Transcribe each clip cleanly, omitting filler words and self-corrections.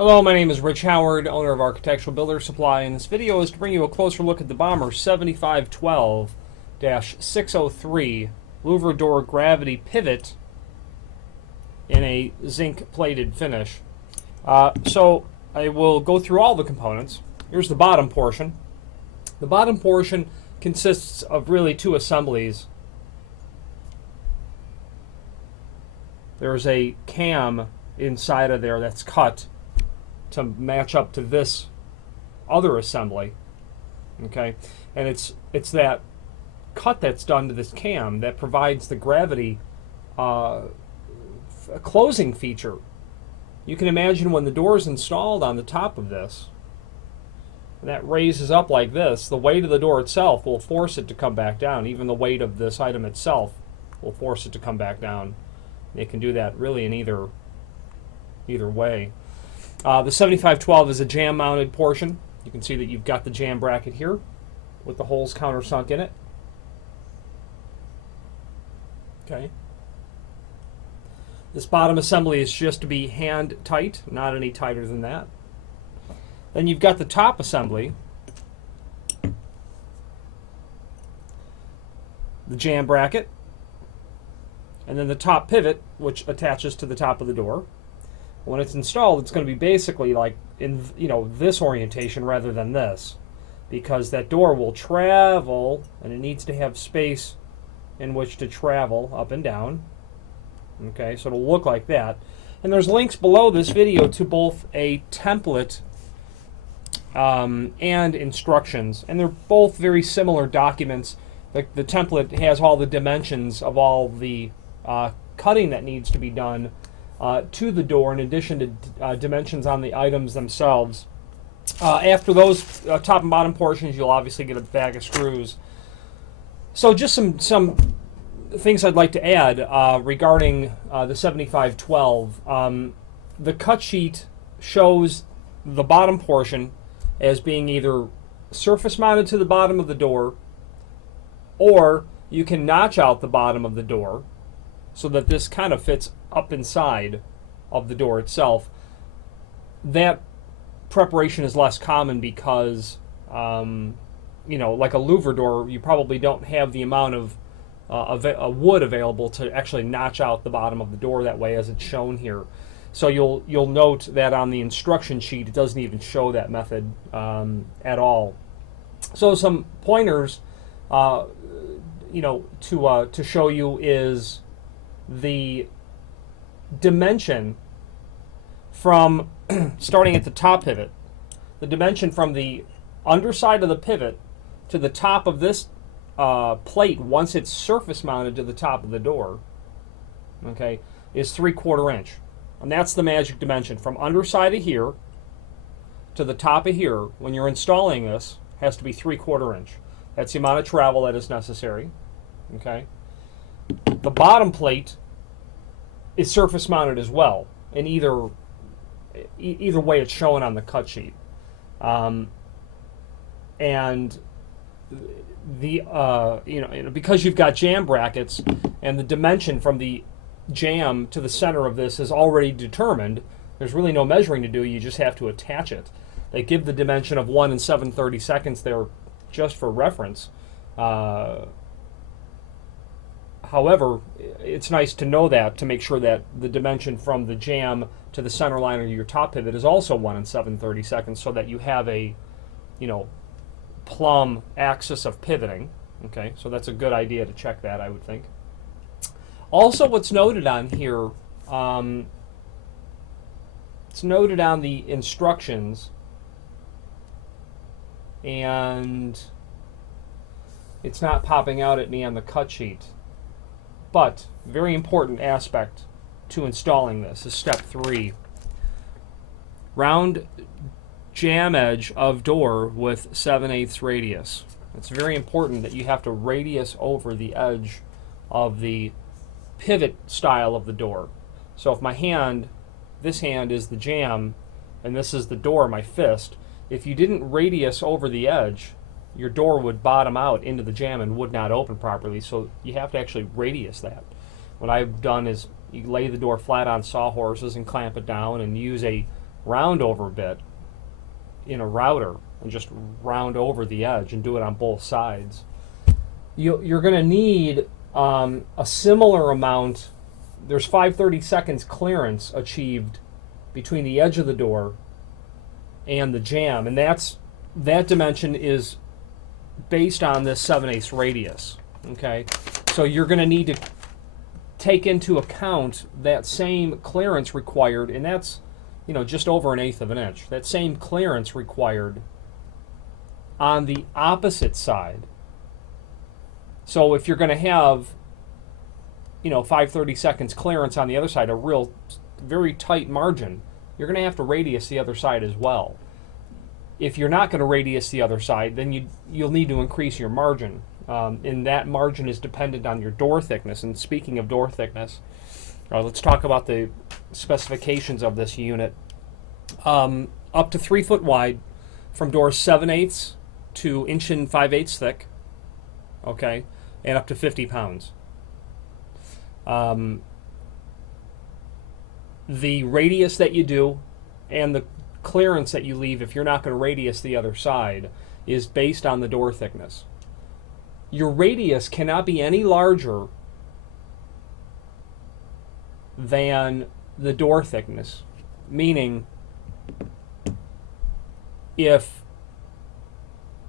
Hello, my name is Rich Howard, owner of Architectural Builder Supply, and this video is to bring you a closer look at the Bommer 7512-603 louver door gravity pivot in a zinc plated finish. So I will go through all the components. Here's the bottom portion. The bottom portion consists of really two assemblies. There's a cam inside of there that's cut to match up to this other assembly, okay? And it's that cut that's done to this cam that provides the gravity closing feature. You can imagine when the door is installed on the top of this, and that raises up like this, the weight of the door itself will force it to come back down. Even the weight of this item itself will force it to come back down. It can do that really in either way. The 7512 is a jam mounted portion. You can see that you've got the jam bracket here with the holes countersunk in it. Okay. This bottom assembly is just to be hand tight, not any tighter than that. Then you've got the top assembly, the jam bracket, and then the top pivot, which attaches to the top of the door. When it's installed, it's going to be basically like in this orientation rather than this, because that door will travel and it needs to have space in which to travel up and down. Okay, so it'll look like that. And there's links below this video to both a template and instructions, and they're both very similar documents. The template has all the dimensions of all the cutting that needs to be done to the door, in addition to dimensions on the items themselves. After those top and bottom portions, you'll obviously get a bag of screws. So just some things I'd like to add regarding the 7512. The cut sheet shows the bottom portion as being either surface mounted to the bottom of the door, or you can notch out the bottom of the door so that this kind of fits up inside of the door itself. That preparation is less common because, like a louver door, you probably don't have the amount of wood available to actually notch out the bottom of the door that way, as it's shown here. So you'll note that on the instruction sheet, it doesn't even show that method at all. So some pointers, to show you is the dimension from starting at the top pivot, the dimension from the underside of the pivot to the top of this plate, once it's surface mounted to the top of the door, okay, is 3/4 inch. And that's the magic dimension. From underside of here to the top of here, when you're installing this, has to be 3/4 inch. That's the amount of travel that is necessary. Okay. The bottom plate is surface mounted as well, in either way it's shown on the cut sheet. And because you've got jam brackets and the dimension from the jam to the center of this is already determined, there's really no measuring to do. You just have to attach it. They give the dimension of 1 7/32 there just for reference. However, it's nice to know that, to make sure that the dimension from the jam to the center line of your top pivot is also 1 7/32, so that you have a, plumb axis of pivoting. Okay, so that's a good idea to check that, I would think. Also, what's noted on here, it's noted on the instructions, and it's not popping out at me on the cut sheet. But very important aspect to installing this is step 3. Round jam edge of door with 7/8 radius. It's very important that you have to radius over the edge of the pivot style of the door. So if this hand is the jam, and this is the door, my fist, if you didn't radius over the edge, your door would bottom out into the jam and would not open properly. So you have to actually radius that. What I've done is you lay the door flat on sawhorses and clamp it down, and use a round over bit in a router and just round over the edge and do it on both sides, you're going to need a similar amount. There's 5/32 clearance achieved between the edge of the door and the jamb, and that dimension is based on this 7/8 radius. Okay, so you're going to need to take into account that same clearance required, and that's, you know, just over 1/8 of an inch. That same clearance required on the opposite side. So if you're going to have, you know, 5/32 clearance on the other side, a real very tight margin, you're going to have to radius the other side as well. If you're not going to radius the other side, then you'll need to increase your margin. And that margin is dependent on your door thickness. And speaking of door thickness, let's talk about the specifications of this unit. Up to 3 foot wide, from doors 7/8 to 1 5/8 thick, okay, and up to 50 pounds. The radius that you do and the clearance that you leave, if you're not going to radius the other side, is based on the door thickness. Your radius cannot be any larger than the door thickness, meaning if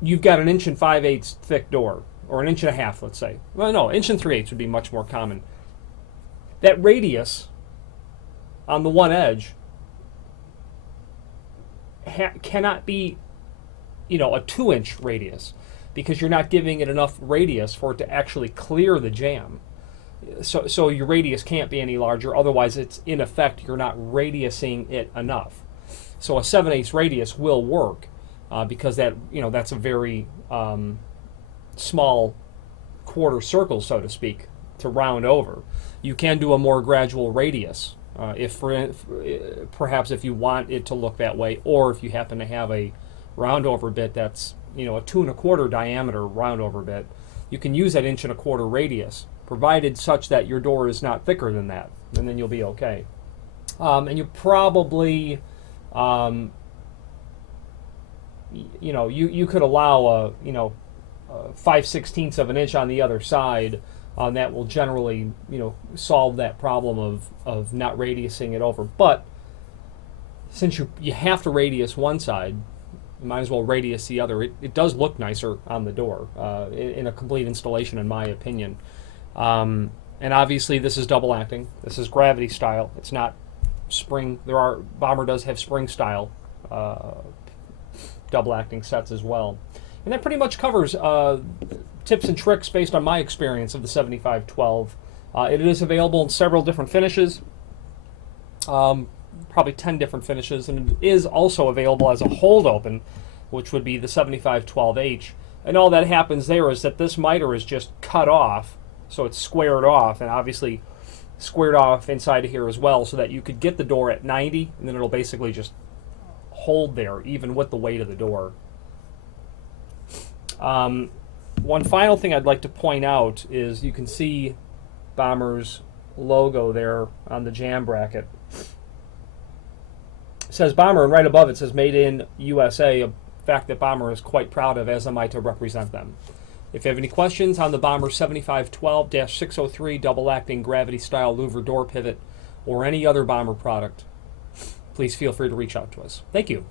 you've got an 1 5/8 thick door, or 1 1/2 inches, let's say. Well, no, 1 3/8 would be much more common. That radius on the one edge cannot be, you know, a 2-inch radius, because you're not giving it enough radius for it to actually clear the jamb. So your radius can't be any larger, otherwise it's in effect you're not radiusing it enough. So a 7/8 radius will work because that, you know, that's a very small quarter circle, so to speak, to round over. You can do a more gradual radius perhaps if you want it to look that way, or if you happen to have a round over bit that's, you know, a 2 1/4 diameter round over bit, you can use that 1 1/4 radius, provided such that your door is not thicker than that, and then you'll be okay. And you probably, you know, you could allow a, you know, 5/16 of an inch on the other side. That will generally, you know, solve that problem of not radiusing it over. But since you have to radius one side, you might as well radius the other. It does look nicer on the door in a complete installation, in my opinion. And obviously this is double acting. This is gravity style. It's not spring. Bommer does have spring style double acting sets as well. And that pretty much covers tips and tricks based on my experience of the 7512. It is available in several different finishes, probably 10 different finishes, and it is also available as a hold open, which would be the 7512H. And all that happens there is that this miter is just cut off, so it's squared off, and obviously squared off inside of here as well, so that you could get the door at 90, and then it'll basically just hold there, even with the weight of the door. One final thing I'd like to point out is you can see Bommer's logo there on the jamb bracket. It says Bommer, and right above it says Made in USA, a fact that Bommer is quite proud of, as am I to represent them. If you have any questions on the Bommer 7512-603 double acting gravity style louver door pivot or any other Bommer product, please feel free to reach out to us. Thank you.